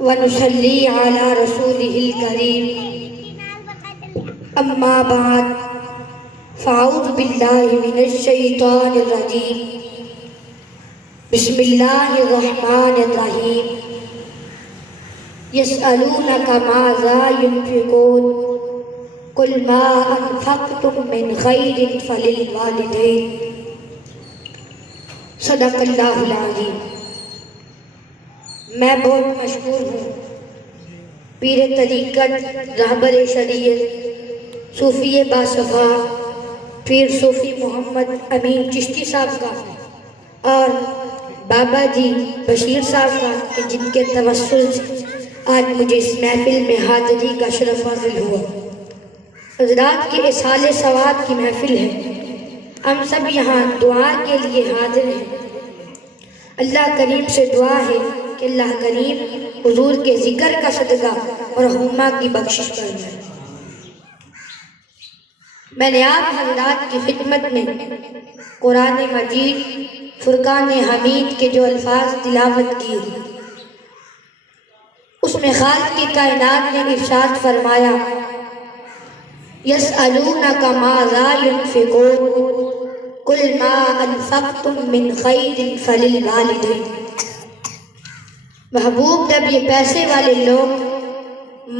ونصلي على رسوله الكريم أما بعد فأعوذ بالله من الشيطان الرجيم بسم الله الرحمن الرحيم يسألونك ماذا ينفقون قل ما أنفقتم من خير فللوالدين صدق اللہ العظیم۔ میں بہت مشکور ہوں پیر طریقت، رہبر شریعت، صوفی باصفا پیر صوفی محمد امین چشتی صاحب کا اور بابا جی بشیر صاحب کا کہ جن کے توسل سے آج مجھے اس محفل میں حاضری کا شرف حاصل ہوا۔ حضرات کی اصحال ثواب کی محفل ہے، ہم سب یہاں دعا کے لیے حاضر ہیں۔ اللہ کریم سے دعا ہے کہ اللہ کریم حضور کے ذکر کا صدقہ اور رحمہ کی بخشش فرمائے۔ میں نے آپ حضرات کی خدمت میں قرآن مجید فرقان حمید کے جو الفاظ تلاوت کیے، اس میں خالق کی کائنات نے ارشاد فرمایا یسألونک ماذا ينفقون قل ما انفقتم من خیر فللوالدین۔ محبوب جب یہ پیسے والے لوگ،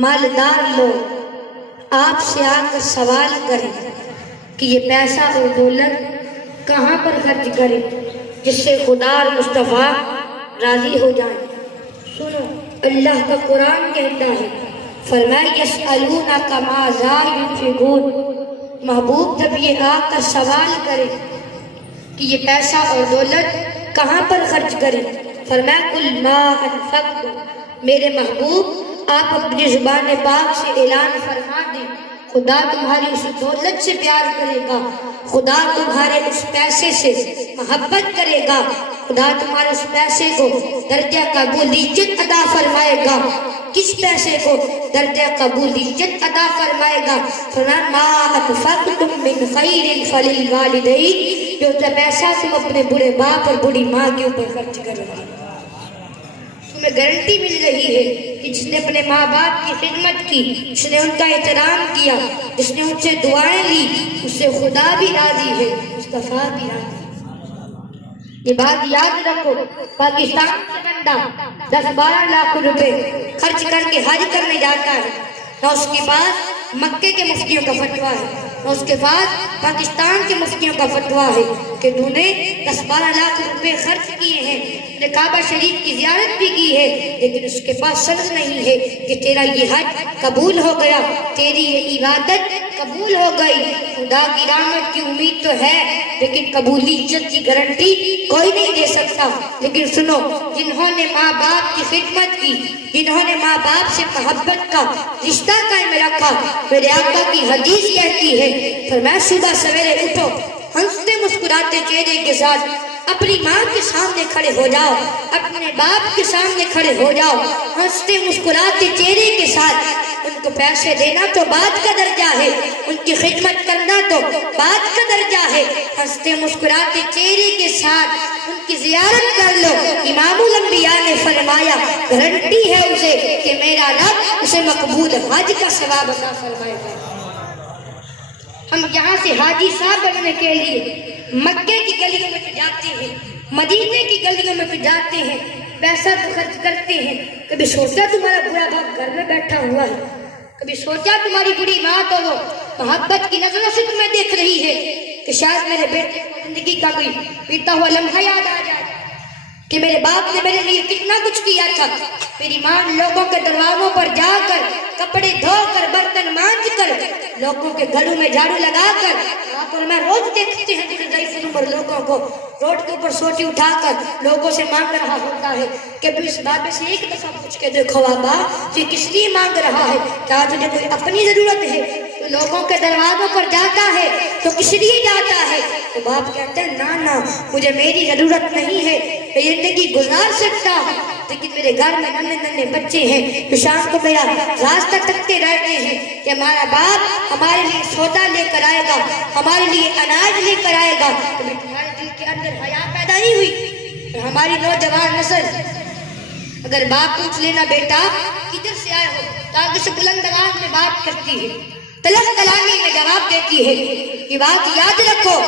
مالدار لوگ آپ سے آ کر سوال کریں کہ یہ پیسہ اور دولت کہاں پر خرچ کریں جس سے خدا اور مصطفیٰ راضی ہو جائیں، سنو اللہ کا قرآن کہتا ہے، فرمایا یسألونک ماذا ينفقون۔ محبوب جب یہ آ کر سوال کرے کہ یہ پیسہ اور دولت کہاں پر خرچ کریں، فرمایا قل ما انفقتم، میرے محبوب آپ اپنی زبان پاک سے اعلان فرما دیں، خدا تمہاری اس دولت سے پیار کرے گا، خدا تمہارے اس پیسے سے محبت کرے گا، خدا تمہارے اس پیسے کو درجہ قبولیت عطا فرمائے گا۔ کس پیسے کو درجہ قبولیت عطا فرمائے گا؟ فرمایا ما انفقتم من خیر فللوالدین، جو پیسہ تم اپنے بڑے باپ اور بڑی ماں کے اوپر خرچ کرو گے، تمہیں گارنٹی مل رہی ہے کہ جس نے اپنے ماں باپ کی خدمت کی، جس نے ان کا احترام کیا، جس نے ان سے دعائیں لی، اس سے خدا بھی راضی ہے، مصطفیٰ بھی راضی ہے۔ یہ بات یاد رکھو، پاکستان سے بندہ 10-12 لاکھ روپے خرچ کر کے حج کرنے جاتا ہے، نہ اس کے پاس مکے کے مفتیوں کا فتویٰ ہے، نہ اس کے پاس پاکستان کے مفتیوں کا فتویٰ ہے کہ تو نے 10-12 لاکھ روپے خرچ کیے ہیں، نے کعبہ شریف کی زیارت بھی کی ہے، لیکن اس کے پاس سند نہیں ہے کہ تیرا یہ حج قبول ہو گیا، تیری یہ عبادت قبول ہو گئی۔ خدا کی رحمت کی امید تو ہے لیکن قبولیت کی گارنٹی کوئی نہیں دے سکتا۔ لیکن سنو، جنہوں نے ماں باپ کی خدمت کی، جنہوں نے ماں باپ سے محبت کا رشتہ قائم رکھا، میرے آقا کی حدیث کہتی ہے، فرمایا صبح سویرے اٹھو، ہنستے مسکراتے چہرے کے ساتھ اپنی ماں کے سامنے کھڑے ہو جاؤ، اپنے باپ کے سامنے کھڑے ہو جاؤ، ہنستے مسکراتے چہرے کے ساتھ۔ ان کو پیسے دینا تو بات کا درجہ ہے، ان کی خدمت کرنا تو بات کا درجہ ہے، ہنستے مسکراتے چہرے کے ساتھ ان کی زیارت کر لو۔ امام الانبیاء نے فرمایا گارنٹی ہے اسے کہ میرا رب اسے مقبول حج کا ثواب عطا فرمائے گا۔ ہم یہاں سے حاجی صاحب بننے کے لیے مکے کی گلیوں میں جاتے ہیں، مدینے کی گلیوں میں جاتے ہیں، پیسہ تو خرچ کرتے ہیں۔ کبھی سوچا تمہارا بڑا باپ گھر میں بیٹھا ہوا ہے، کبھی سوچا تمہاری بڑی ماں تو وہ محبت کی نظروں سے تمہیں دیکھ رہی ہے کہ شاید میرے بیٹے کو زندگی کا کوئی بیتا ہوا لمحہ یاد آ جائے کہ میرے باپ نے میرے لیے کتنا کچھ کیا تھا۔ میری ماں لوگوں کے دروازوں پر جا کر، کپڑے دھو کر، برتن مانج کر، لوگوں کے گھروں میں جھاڑو لگا کر، وہاں پر میں روز دیکھتے ہیں بڑے ضعیف العمر لوگوں کو روڈ کے اوپر سوٹی اٹھا کر لوگوں سے مانگ رہا ہوتا ہے کہ اس بابے سے ایک دفعہ پوچھ کے دیکھو بابا یہ کس لیے مانگ رہا ہے، کیا تجھے کوئی اپنی ضرورت ہے؟ تو لوگوں کے دروازوں پر جاتا ہے تو کس لیے جاتا ہے؟ تو باپ کہتے ہیں نا مجھے میری ضرورت نہیں ہے، میں زندگی گزار سکتا ہوں، لیکن میرے گھر میں ننھے بچے ہیں جو شام کو میرا راستہ تکتے رہتے ہیں کہ ہمارا باپ ہمارے لیے سودا لے کر آئے گا، ہمارے لیے اناج لے کر آئے گا۔ تمہارے دل کے اندر حیا پیدا نہیں ہوئی؟ اور ہماری نوجوان نسل اگر باپ پوچھ لینا بیٹا کدھر سے آئے ہو تو آگے سے بلند آواز میں بات کرتی ہے، تلخ کلامی میں جواب دیتی ہے. یہ بات یاد رکھو،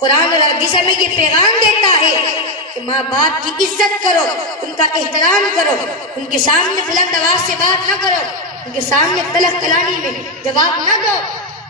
قرآن اور حدیث میں یہ پیغام دیتا ہے کہ ماں باپ کی عزت کرو، ان کا احترام کرو، ان کے سامنے بلند آواز سے بات نہ کرو، ان کے سامنے تلخ کلامی میں جواب نہ دو.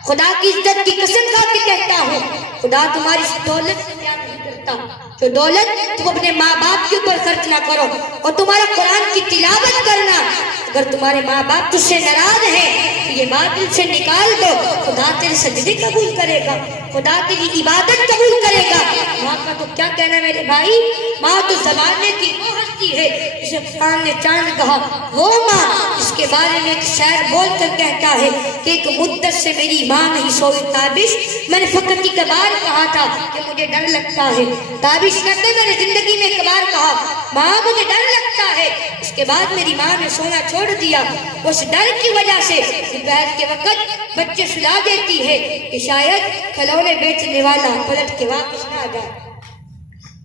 خدا کی عزت کی قسم کھا کے کہتا ہوں، خدا تمہاری دولت سے پیار نہیں کرتا. جو دولت تم اپنے ماں باپ کے اوپر خرچ نہ کرو، اور تمہارا قرآن کی تلاوت کرنا. اگر تمہارے ماں باپ تجھ سے ناراض ہیں تو یہ بات دل سے نکال دو. خدا تیرے سجدے قبول کرے گا، خدا تیری عبادت قبول کرے گا. ماں کا تو کیا کہنا میرے بھائی، ماں تو زمانے کی وہ ہستی ہے جسے قرآن نے چاند کہا. وہ ماں جس کے بارے میں ایک شاعر بول کر کہتا ہے کہ ایک مدت سے میری ماں نہیں سوئی تابش، میں نے فقط ایک بار کہا تھا کہ مجھے ڈر لگتا ہے. تابش کرتے میں نے زندگی میں ایک بار کہا ماں مجھے ڈر لگتا ہے، اس کے بعد میری ماں نے سونا چھوڑ دیا. اس ڈر کی وجہ سے دوپہر کے وقت بچے سلا دیتی ہے کہ شاید کھلونے بیچنے والا پلٹ کے واپس نہ آ جائے.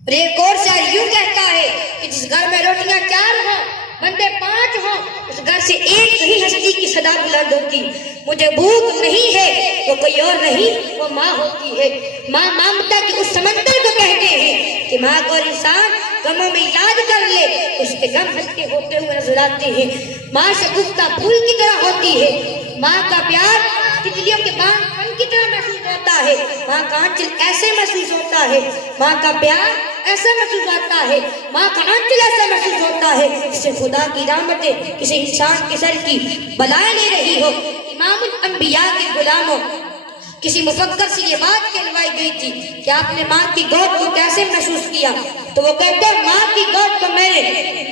اور ایک اور شاعر یوں کہتا ہے کہ جس گھر میں روٹیاں 4 ہوں بندے 5 ہوں، اس گھر سے ایک ہی ہستی کی صدا بلند ہوتی. مجھے بھوک نہیں ہے وہ کوئی اور نہیں، وہ ماں ہوتی ہے. ماں ممتا کے اس سمندر کو کہتے ہیں کہ ماں کو انسان غموں میں یاد کر لے اس کے غم ہلکے ہوتے ہوئے نظر آتے ہیں. ماں شگفتہ پھول کی طرح ہوتی ہے. ماں کا پیار تتلیوں کے بان کی طرح محسوس ہوتا ہے. ماں کا آنچل ایسے محسوس ہوتا ہے، ماں کا پیار ایسا محسوس ہوتا ہے، ماں کا آنچل ایسا محسوس ہوتا ہے جسے خدا کی رحمتیں کسی انسان کے سر کی بلائے لے رہی ہو. امام الانبیاء کے غلاموں کسی مفکر سے یہ بات کہلوائی گئی تھی کہ آپ نے ماں کی گود کو کیسے محسوس کیا، تو وہ کہتے ہیں ماں کی گود کو میں نے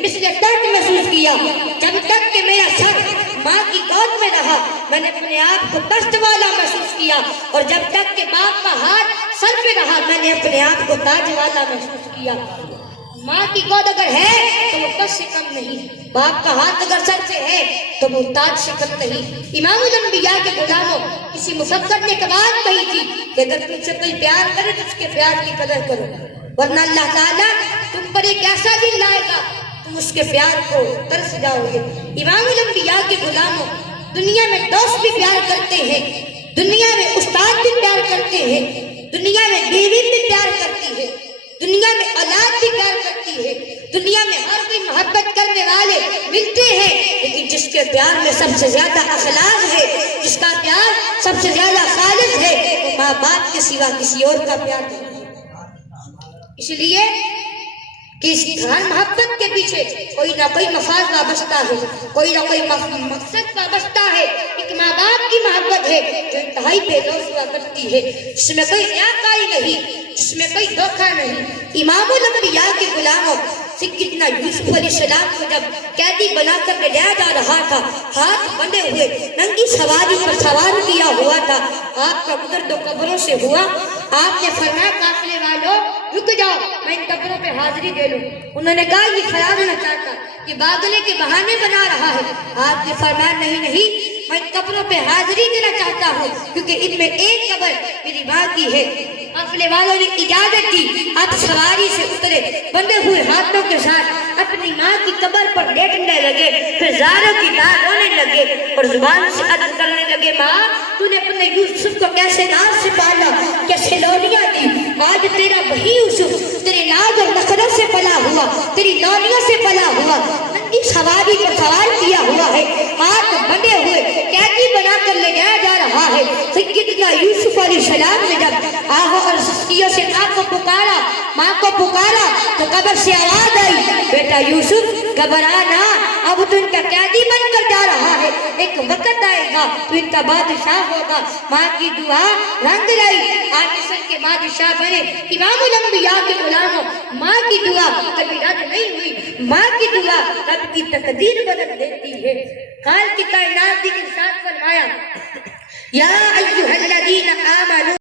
مثل درد محسوس کیا. جب تک کہ میرا سر ماں کی گود میں رہا میں نے اپنے آپ کو دست والا محسوس کیا، اور جب تک کہ باپ کا ہاتھ سر پہ رہا میں نے اپنے آپ کو تاج والا محسوس کیا. ماں کی گود اگر ہے تو وہ تاج سے کم نہیں، باپ کا ہاتھ اگر سر پہ ہے تو وہ تاج سے کم نہیں. امام الانبیاء کے غلاموں کسی مفکر نے ایک بات کہی تھی کہ اگر تم سے کوئی پیار کرے تو اس کے پیار کی قدر کرو، ورنہ اللہ تعالیٰ تم پر ایک ایسا دن لائے گا تم اس کے پیار کو ترس جاؤ گے. امام الانبیاء کے غلاموں دنیا میں دوست بھی پیار کرتے ہیں، دنیا میں استاد بھی پیار کرتے ہیں، دنیا میں بیوی بھی پیار کرتی ہے، دنیا میں اولاد بھی پیار کرتی ہے، دنیا میں ہر کوئی محبت کرنے والے ملتے ہیں، لیکن جس کے پیار میں سب سے زیادہ اخلاص ہے، جس کا پیار سب سے زیادہ خالص ہے، وہ ماں باپ کے سوا کسی اور کا پیار نہیں ہے. اس لیے کہ اس ہر محبت کے پیچھے کوئی نہ کوئی مفاد وابستہ ہے، کوئی نہ کوئی مقصد وابستہ ہے. ایک ماں باپ کی محبت ہے جو انتہائی بے لوث ہوا کرتی ہے، جس میں کوئی ریاکاری نہیں، جس میں کوئی دھوکہ نہیں. امام الانبیاء کے غلاموں سیدنا یوسف علیہ السلام کو جب قیدی بنا کر لے جایا جا رہا تھا، ہاتھ بندھے ہوئے ننگی سواری پر سوار کیا ہوا تھا، آپ کا گزر 2 قبروں سے ہوا. آپ نے فرمایا قافلے والوں رک جاؤ میں ان قبروں پہ حاضری دے لوں. انہوں نے کہا یہ فرار ہونا چاہتا، یہ بھاگنے کے بہانے بنا رہا ہے. آپ نے فرمایا نہیں نہیں میں ان قبروں پہ حاضری دینا چاہتا ہوں کیونکہ ان میں ایک قبر میری ماں کی ہے. قافلے والوں نے اجازت دی، آپ سواری سے اترے، بندے ہوئے ہاتھوں کے ساتھ اپنی ماں کی قبر پر لیٹنے لگے، پھر زاروں کی ماں رونے لگے اور زبان سے عرض کرنے لگے ماں تو نے اپنے یوسف کو کیسے ناز سے پالا، کیسے لولیاں دی، آج تیرا وہی یوسف تیرے ناز اور نخروں سے پلا ہوا، تیری لولیوں سے پلا ہوا، ننگی سواری پر سوار کیا ہوا ہے، ہاتھ بندھے ہوئے قیدی بنا کر لے جایا جا رہا ہے. سیدنا یوسف علیہ السلام نے جب آہو اور سستیوں سے ماں کو پکارا تو قبر سے آواز آئی بیٹا یوسف گھبرانا، اب تو ان کا قیدی بن کر جا رہا ہے، ایک وقت آئے گا تو ان کا بادشاہ ہوگا. ماں کی دعا رنگ لائی، آج مصر کے بادشاہ بنے. امام الانبیاء کے غلاموں ماں کی دعا کبھی رد نہیں ہوئی، ماں کی دعا رب کی تقدیر بدل دیتی ہے. خالق کی کائنات نے ارشاد فرمایا یا ایھا الذین آمنوا